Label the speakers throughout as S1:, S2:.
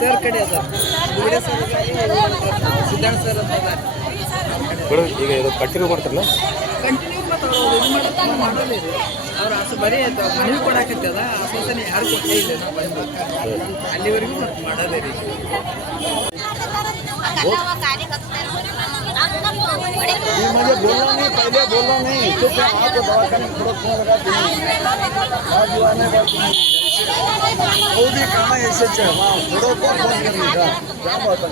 S1: Sir ಕಡೆ ಅದ. Sir Siddharth sir ಅಂತ
S2: ಮೇಡಮ್ ಈಗ ಇದು ಕಂಟಿನ್ಯೂ ಮಾಡ್ತಾರಲ್ಲ?
S1: ಕಂಟಿನ್ಯೂ ಮತ್ತು ಅವ್ರು ಇದು ಮಾಡೋದು ಮಾಡಲ್ಲ ಇದು. ಅವ್ರು ಅಸ ಬರೀ ಅದು ಮನವಿ ಕೊಡಾಕತ್ತದ ಆಶ್ವಾಸನೆ ಯಾರು ಕೊಟ್ಟೇ ಇಲ್ಲ ನಾವು ಬಂದು. ಅಲ್ಲಿವರೆಗೂ ಮತ್ತೆ ಮಾಡಲ್ಲ ರೀ
S3: बोलना नहीं, पहले बोलना नहीं। है आपको दवाखाने में थोड़ा फ़ोन लगा दूँ आज आने वो भी है, ऐसे से वहाँ थोड़ा को फ़ोन करने का। क्या बात है।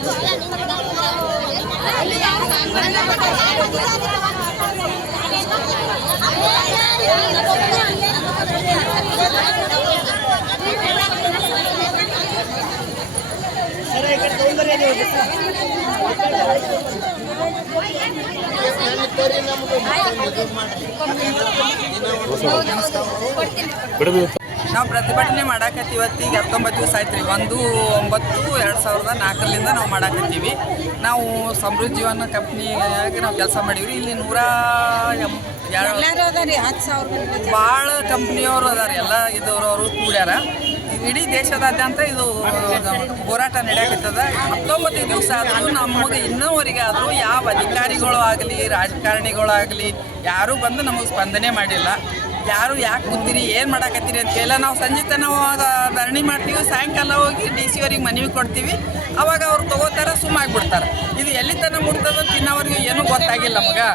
S1: ನಾವು ಪ್ರತಿಭಟನೆ ಮಾಡಾಕತ್ತೀವಿ ಇವತ್ತಿಗೆ ಹತ್ತೊಂಬತ್ತು ದಿವಸ ಆಯ್ತು ರೀ ಒಂದು ಒಂಬತ್ತು ಎರಡು ಸಾವಿರದ ನಾಲ್ಕರಿಂದ ನಾವು ಮಾಡಾಕತ್ತೀವಿ. ನಾವು ಸಮೃದ್ಧ ಜೀವನ ಕಂಪ್ನಿಯಾಗಿ ನಾವು ಕೆಲಸ ಮಾಡೀವಿ ಇಲ್ಲಿ ನೂರ ಎಂಬ ಎರಡು ಭಾಳ ಕಂಪ್ನಿಯವರು ಅದಾರ. ಎಲ್ಲ ಇದ್ದವ್ರವರು ಅವರು ಕೂಡ್ಯಾರ. ಇಡೀ ದೇಶದಾದ್ಯಂತ ಇದು ಹೋರಾಟ ನಡೆಯಕತ್ತದ. ಹತ್ತೊಂಬತ್ತು ದಿವಸ ಆದರೂ ನಮಗೆ ಇನ್ನೂವರೆಗೆ ಆದರೂ ಯಾವ ಅಧಿಕಾರಿಗಳು ಆಗಲಿ ರಾಜಕಾರಣಿಗಳಾಗಲಿ ಯಾರೂ ಬಂದು ನಮಗೆ ಸ್ಪಂದನೆ ಮಾಡಿಲ್ಲ. ಯಾರು ಯಾಕೆ ಕೂತೀರಿ, ಏನು ಮಾಡಾಕತ್ತೀರಿ ಅಂತ ಕೇಳ ನಾವು ಸಂಜೆ ತನಕ ಧರಣಿ ಮಾಡ್ತೀವಿ, ಸಾಯಂಕಾಲ ಹೋಗಿ ಡಿ ಸಿ ಅವ್ರಿಗೆ ಮನವಿ ಕೊಡ್ತೀವಿ. ಅವಾಗ ಅವ್ರು ತಗೋತಾರ ಸುಮ್ಮಾಗ್ಬಿಡ್ತಾರೆ ಇದು ಎಲ್ಲಿ ತನಕ ಮುಡ್ತದ ತಿನ್ನೋರಿಗೆ ಏನೂ ಗೊತ್ತಾಗಿಲ್ಲ ನಮಗೆ.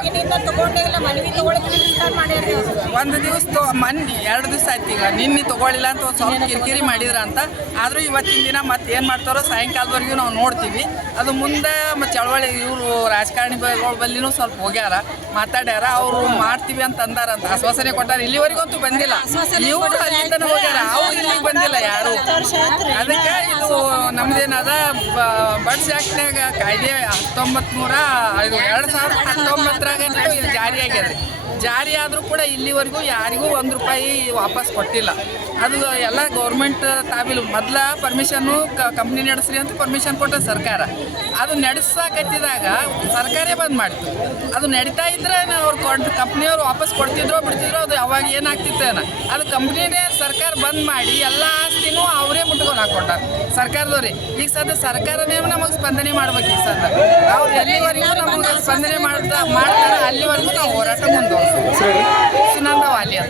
S1: ಒಂದು ದಿವಸ ತೊ, ಮೊನ್ನೆ, ಎರಡು ದಿವಸ ಆಯ್ತು ಈಗ. ನಿನ್ನೆ ತಗೊಳ್ಳಿಲ್ಲ ಅಂತ ಒಂದು ಸ್ವಲ್ಪ ಕಿರಿಕಿರಿ ಮಾಡಿದ್ರ ಅಂತ. ಆದರೂ ಇವತ್ತಿನ ದಿನ ಮತ್ತೆ ಏನು ಮಾಡ್ತಾರೋ ಸಾಯಂಕಾಲದವರೆಗೂ ನಾವು ನೋಡ್ತೀವಿ. ಅದು ಮುಂದೆ ಮತ್ತು ಚಳವಳಿ ಇವರು ರಾಜಕಾರಣಿಗಳ ಬಲ್ಲಿನೂ ಸ್ವಲ್ಪ ಹೋಗ್ಯಾರ, ಮಾತಾಡ್ಯಾರ. ಅವರು ಮಾಡ್ತೀವಿ ಅಂತ ಅಂದಾರಂತ ಆಶ್ವಾಸನೆ ಕೊಟ್ಟಾರ. ಇಲ್ಲಿವರೆಗಂತೂ ಬಂದಿಲ್ಲ. ಇವರು ಅಲ್ಲಿಂದನೂ ಹೋಗ್ಯಾರ. ಅವ್ರು ಇಲ್ಲಿಗೆ ಬಂದಿಲ್ಲ ಯಾರು. ಅದಕ್ಕೆ ಇದು ನಮ್ದೇನದ ಬಡ್ಸ್ ಆ್ಯಕ್ಟ್ನಾಗ ಕಾಯ್ದೆ ಹತ್ತೊಂಬತ್ತು ನೂರ ಎರಡು ಸಾವಿರದ ಹತ್ತೊಂಬತ್ತರಾಗ ಜಾರಿಯಾಗ್ಯದ ಜಾರಿ ಆದರೂ ಕೂಡ ಇಲ್ಲಿವರೆಗೂ ಯಾರಿಗೂ ಒಂದು ರೂಪಾಯಿ ವಾಪಸ್ ಕೊಟ್ಟಿಲ್ಲ. ಅದು ಎಲ್ಲ ಗೌರ್ಮೆಂಟ್ ತಾವಿಲ್ ಮೊದಲ ಪರ್ಮಿಷನ್ನು ಕಂಪ್ನಿ ನಡೆಸ್ರಿ ಅಂತ ಪರ್ಮಿಷನ್ ಕೊಟ್ಟ ಸರ್ಕಾರ. ಅದು ನಡೆಸಾಕತ್ತಿದಾಗ ಸರ್ಕಾರೇ ಬಂದ್ ಮಾಡಿತು. ಅದು ನಡೀತಾ ಇದ್ರೆ ಅವ್ರು ಕೊಟ್ಟು ಕಂಪ್ನಿಯವ್ರು ವಾಪಸ್ ಕೊಡ್ತಿದ್ರೋ ಬಿಡ್ತಿದ್ರೋ ಅದು ಅವಾಗ ಏನಾಗ್ತಿತ್ತೇನ ಏನೋ. ಅದು ಕಂಪ್ನಿನೇ ಸರ್ಕಾರ ಬಂದ್ ಮಾಡಿ ಎಲ್ಲ ಆಸ್ತಿನೂ ಅವರೇ ಮುಟ್ಕೊಂಡು ಹಾಕೊಂಡ ಸರ್ಕಾರದವ್ರಿ. ಈಗ ಸದ ಸರ್ಕಾರನೇ ನಮಗೆ ಸ್ಪಂದನೆ ಮಾಡ್ಬೇಕು ಈಗ ಸದ ಅವ್ರು ಎಲ್ಲಿವರೆಗೂ ನಮಗೆ ಸ್ಪಂದನೆ ಮಾಡ್ತಾ ಮಾಡ್ತಾರೆ ಅಲ್ಲಿವರೆಗೂ ನಾವು ಹೋರಾಟ ಮುಂದುವರಿಸ್ತೀವಿ सुनंदा वालिया